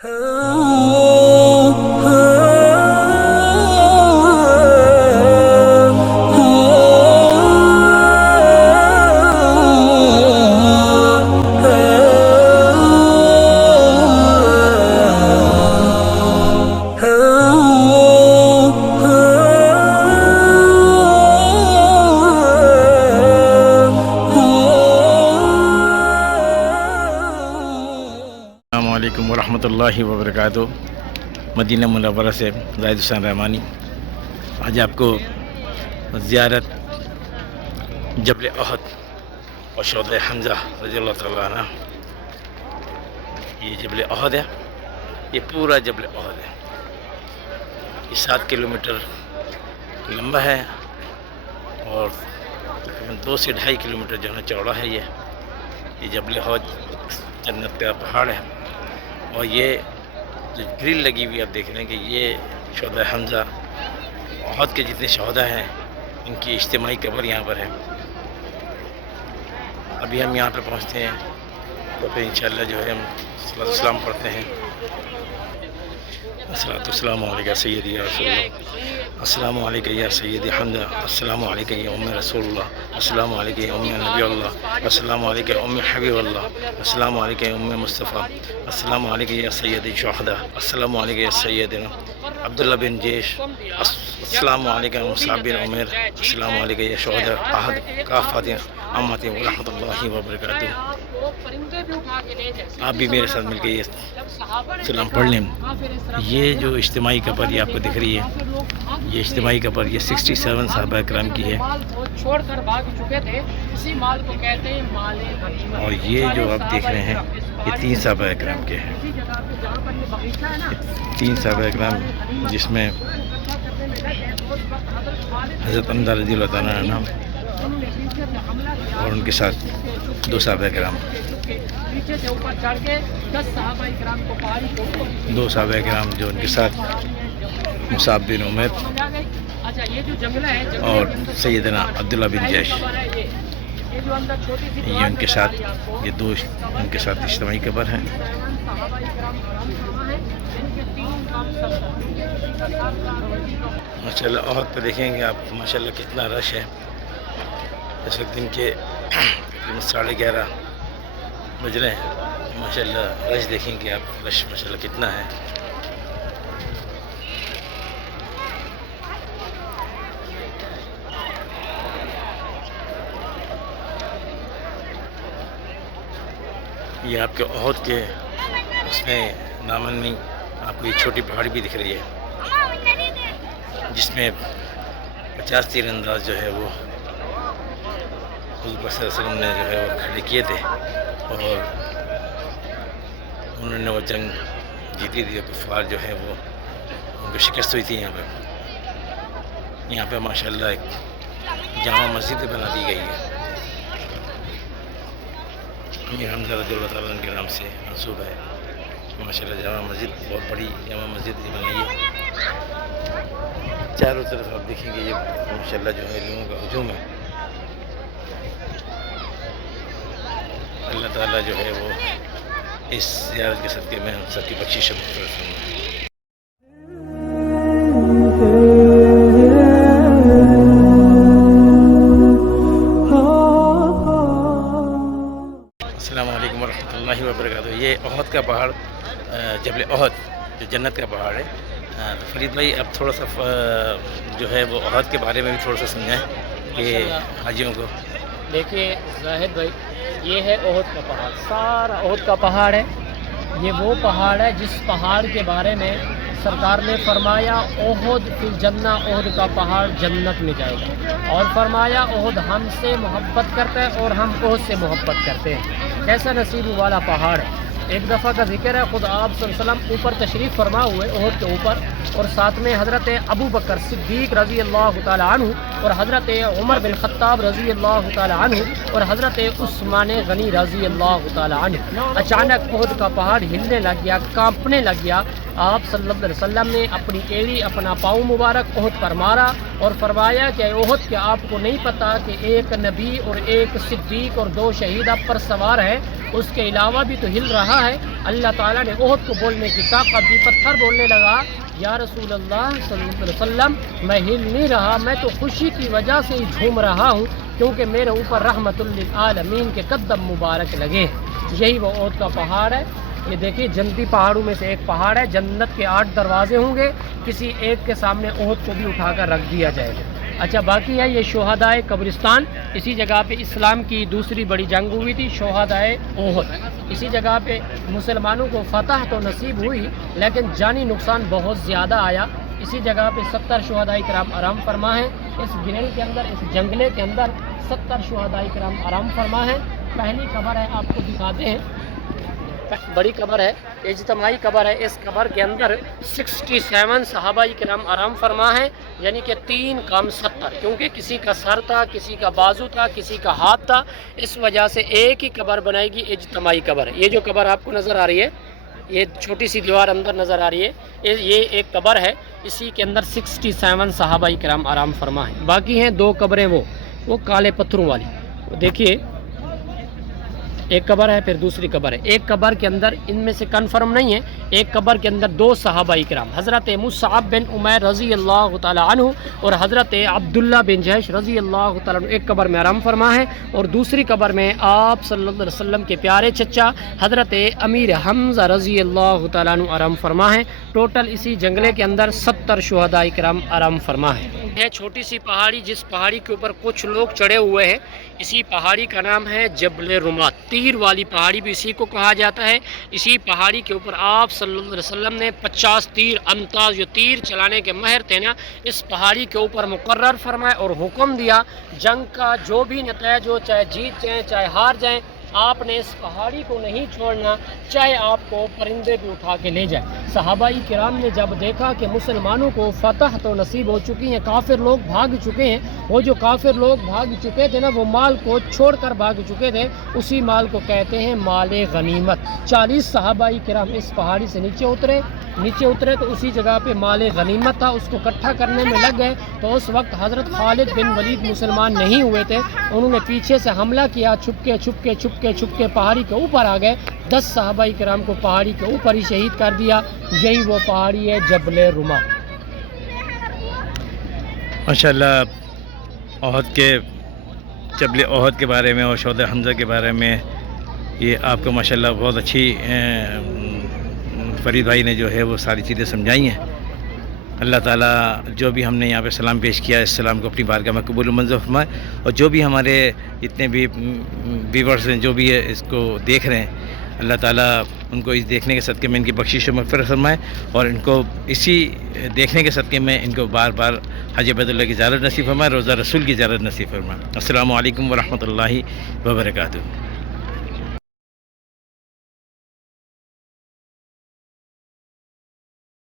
السلام ورحمۃ اللہ وبرکاتہ۔ مدینہ منورہ سے زاہد حسین رحمانی آج آپ کو زیارت جبل احد اور شہدائے حمزہ رضی اللہ تعالیٰ عنہ، یہ جبل احد ہے، یہ پورا جبل احد ہے، یہ 7 کلومیٹر لمبا ہے اور تقریباً 2 سے 2.5 کلومیٹر جو ہے چوڑا ہے۔ یہ جبل احد جنت کا پہاڑ ہے، اور یہ جو گرل لگی ہوئی آپ دیکھ رہے ہیں کہ یہ شہدائے حمزہ احد کے جتنے شہداء ہیں ان کی اجتماعی قبر یہاں پر ہے۔ ابھی ہم یہاں پہ پہنچتے ہیں تو پھر انشاءاللہ جو ہے ہم صلاۃ السلام پڑھتے ہیں۔ السلام علیکم سیدی یا رسول اللہ، السلام علیکم یا سیدی حمزہ، السلام علیکم یا ام رسول اللہ، السلام علیکم یا ام نبی اللہ، السلام علیکم یا ام حبیب اللہ، السلام علیکم یا ام مصطفیٰ، السلام علیکم یا سیدی شہداء، السلام علیکم یا سیدنا عبداللہ بن جیش، السلام علیکم یا مصعب بن عمیر، السلام علیکم یا شہداء احد کافات امت ورحمۃ اللہ وبرکاتہ۔ آپ بھی میرے ساتھ مل کے یہ سلام پڑھ لیں۔ یہ جو اجتماعی قبر یہ آپ کو دکھ رہی ہے، یہ اجتماعی قبر یہ 67 صحابہ کرام کی ہے، اور یہ جو آپ دیکھ رہے ہیں یہ 3 صحابہ کرام کے ہیں، 3 صحابہ کرام جس میں حضرت حمزہ رضی اللہ تعالیٰ عنہ اور ان کے ساتھ 2 صحابہ کرام، 2 صحابہ کرام جو ان کے ساتھ مصعب بن عمیر اور سیدنا عبداللہ بن جیش، یہ ان کے ساتھ یہ 2 ان کے ساتھ اجتماعی قبر ہیں۔ ماشاءاللہ احد پہ دیکھیں گے آپ ماشاءاللہ کتنا رش ہے۔ اس وقت دن کے 11:30 بج رہے ہیں، ماشاءاللہ رش دیکھیں گے آپ، رش ماشاءاللہ کتنا ہے۔ یہ آپ کے احد کے اس میں دامن میں آپ کو یہ چھوٹی پہاڑی بھی دکھ رہی ہے، جس میں 50 تیر انداز جو ہے وہ حضور صلی اللہ علیہ وسلم نے جو ہے وہ کھڑے کیے تھے، اور انہوں نے وہ جنگ جیتی تھی، کفار جو ہے وہ ان کو شکست ہوئی تھی۔ یہاں پہ ماشاءاللہ ایک جامع مسجد بنا دی گئی ہے، امیر حمزہ رضی اللہ تعالیٰ عنہ کے نام سے منسوب ہے۔ ماشاءاللہ جامع مسجد بہت بڑی جامع مسجد بنائی ہے، چاروں طرف آپ دیکھیں گے یہ ماشاءاللہ جو ہے لوگوں کا ہجوم ہے۔ اللہ تعالیٰ جو ہے وہ اس زیارت کے صدقے میں ہم سب کی بخشش فرمائے۔ السلام علیکم ورحمۃ اللہ وبرکاتہ۔ یہ احد کا پہاڑ جبل احد جو جنت کا پہاڑ ہے۔ فرید بھائی اب تھوڑا سا جو ہے وہ احد کے بارے میں بھی تھوڑا سا سمجھائیں کہ حاجیوں کو۔ دیکھیے زاہد بھائی، یہ ہے احد کا پہاڑ، سارا احد کا پہاڑ ہے۔ یہ وہ پہاڑ ہے جس پہاڑ کے بارے میں سرکار نے فرمایا احد فی الجنہ، احد کا پہاڑ جنت میں جائے گا، اور فرمایا احد ہم سے محبت کرتا ہے اور ہم احد سے محبت کرتے ہیں۔ کیسا نصیب والا پہاڑ ہے۔ ایک دفعہ کا ذکر ہے، خود آپ صلی اللہ علیہ وسلم اوپر تشریف فرما ہوئے احد کے اوپر، اور ساتھ میں حضرت ابو بکر صدیق رضی اللہ تعالی عنہ اور حضرت عمر بن خطاب رضی اللہ تعالی عنہ اور حضرت عثمان غنی رضی اللہ تعالی عنہ۔ اچانک احد کا پہاڑ ہلنے لگ گیا، کانپنے لگ گیا۔ آپ صلی اللہ علیہ وسلم نے اپنی ایڑی، اپنا پاؤں مبارک احد پر مارا اور فرمایا کہ احد کیا آپ کو نہیں پتہ کہ ایک نبی اور ایک صدیق اور 2 شہید آپ پر سوار ہیں؟ اس کے علاوہ بھی تو ہل رہا ہے۔ اللہ تعالیٰ نے احد کو بولنے کی طاقت دی، پتھر بولنے لگا یا رسول اللہ صلی اللہ علیہ وسلم میں ہل نہیں رہا، میں تو خوشی کی وجہ سے ہی جھوم رہا ہوں کیونکہ میرے اوپر رحمت للعالمین کے قدم مبارک لگے۔ یہی وہ احد کا پہاڑ ہے۔ یہ دیکھیے جنتی پہاڑوں میں سے ایک پہاڑ ہے، جنت کے 8 دروازے ہوں گے، کسی ایک کے سامنے احد کو بھی اٹھا کر رکھ دیا جائے گا۔ اچھا باقی ہے یہ شہدائے قبرستان، اسی جگہ پہ اسلام کی دوسری بڑی جنگ ہوئی تھی، شہدائے احد۔ اسی جگہ پہ مسلمانوں کو فتح تو نصیب ہوئی لیکن جانی نقصان بہت زیادہ آیا۔ اسی جگہ پہ 70 شہدائے کرام آرام فرما ہیں، اس گریل کے اندر، اس جنگلے کے اندر 70 شہدائے کرام آرام فرما ہیں۔ پہلی قبر ہے، آپ کو دکھاتے ہیں، بڑی قبر ہے، اجتماعی قبر ہے۔ اس قبر کے اندر 67 صحابہ کرام آرام فرما ہیں، یعنی کہ 3 کم 70، کیونکہ کسی کا سر تھا، کسی کا بازو تھا، کسی کا ہاتھ تھا، اس وجہ سے ایک ہی قبر بنائے گی، اجتماعی قبر ہے۔ یہ جو قبر آپ کو نظر آ رہی ہے، یہ چھوٹی سی دیوار اندر نظر آ رہی ہے، یہ ایک قبر ہے، اسی کے اندر 67 صحابہ کرام آرام فرما ہیں۔ باقی ہیں 2 قبریں، وہ کالے پتھروں والی، دیکھیے ایک قبر ہے، پھر دوسری قبر ہے۔ ایک قبر کے اندر ان میں سے کنفرم نہیں ہے، ایک قبر کے اندر 2 صحابہ کرام، حضرت مصعب بن عمیر رضی اللہ تعالی عنہ اور حضرت عبداللہ بن جحش رضی اللہ تعالی عنہ ایک قبر میں آرام فرما ہے، اور دوسری قبر میں آپ صلی اللہ علیہ وسلم کے پیارے چچا حضرت امیر حمزہ رضی اللہ تعالی عنہ آرام فرما ہے۔ ٹوٹل اسی جنگلے کے اندر 70 شہداء کرام آرام فرما ہے۔ یہ چھوٹی سی پہاڑی، جس پہاڑی کے اوپر کچھ لوگ چڑھے ہوئے ہیں، اسی پہاڑی کا نام ہے جبل رمات، تیر والی پہاڑی بھی اسی کو کہا جاتا ہے۔ اسی پہاڑی کے اوپر آپ صلی اللہ علیہ وسلم نے 50 تیر امتاز، جو تیر چلانے کے ماہر تھے نا، اس پہاڑی کے اوپر مقرر فرمائے اور حکم دیا جنگ کا جو بھی نتائج ہو، چاہے جیت جائیں چاہے ہار جائیں، آپ نے اس پہاڑی کو نہیں چھوڑنا، چاہے آپ کو پرندے بھی اٹھا کے لے جائیں۔ صحابہ کرام نے جب دیکھا کہ مسلمانوں کو فتح تو نصیب ہو چکی ہیں، کافر لوگ بھاگ چکے ہیں، وہ جو کافر لوگ بھاگ چکے تھے نا، وہ مال کو چھوڑ کر بھاگ چکے تھے، اسی مال کو کہتے ہیں مال غنیمت۔ 40 صحابہ کرام اس پہاڑی سے نیچے اترے تو اسی جگہ پہ مال غنیمت تھا، اس کو اکٹھا کرنے میں لگ گئے۔ تو اس وقت حضرت خالد بن ولید مسلمان نہیں ہوئے تھے، انہوں نے پیچھے سے حملہ کیا، چھپ کے پہاڑی کے اوپر آ گئے، 10 صحابہ کرام کو پہاڑی کے اوپر ہی شہید کر دیا۔ یہی وہ پہاڑی ہے جبل رما۔ ماشاءاللہ احد کے جبل احد کے بارے میں اور شہدائے حمزہ کے بارے میں یہ آپ کو ماشاءاللہ بہت اچھی فرید بھائی نے جو ہے وہ ساری چیزیں سمجھائی ہیں۔ اللہ تعالیٰ جو بھی ہم نے یہاں پہ سلام پیش کیا، اس سلام کو اپنی بارگاہ میں قبول و منظور فرمائے، اور جو بھی ہمارے جتنے بھی ویورز ہیں، جو بھی ہے اس کو دیکھ رہے ہیں، اللہ تعالیٰ ان کو اس دیکھنے کے صدقے میں ان کی بخشش و مغفرت فرمائے، اور ان کو اسی دیکھنے کے صدقے میں ان کو بار بار حج بیت اللہ کی زیارت نصیب فرمائے، روزہ رسول کی زیارت نصیب فرمائے۔ السلام علیکم ورحمۃ اللہ وبرکاتہ۔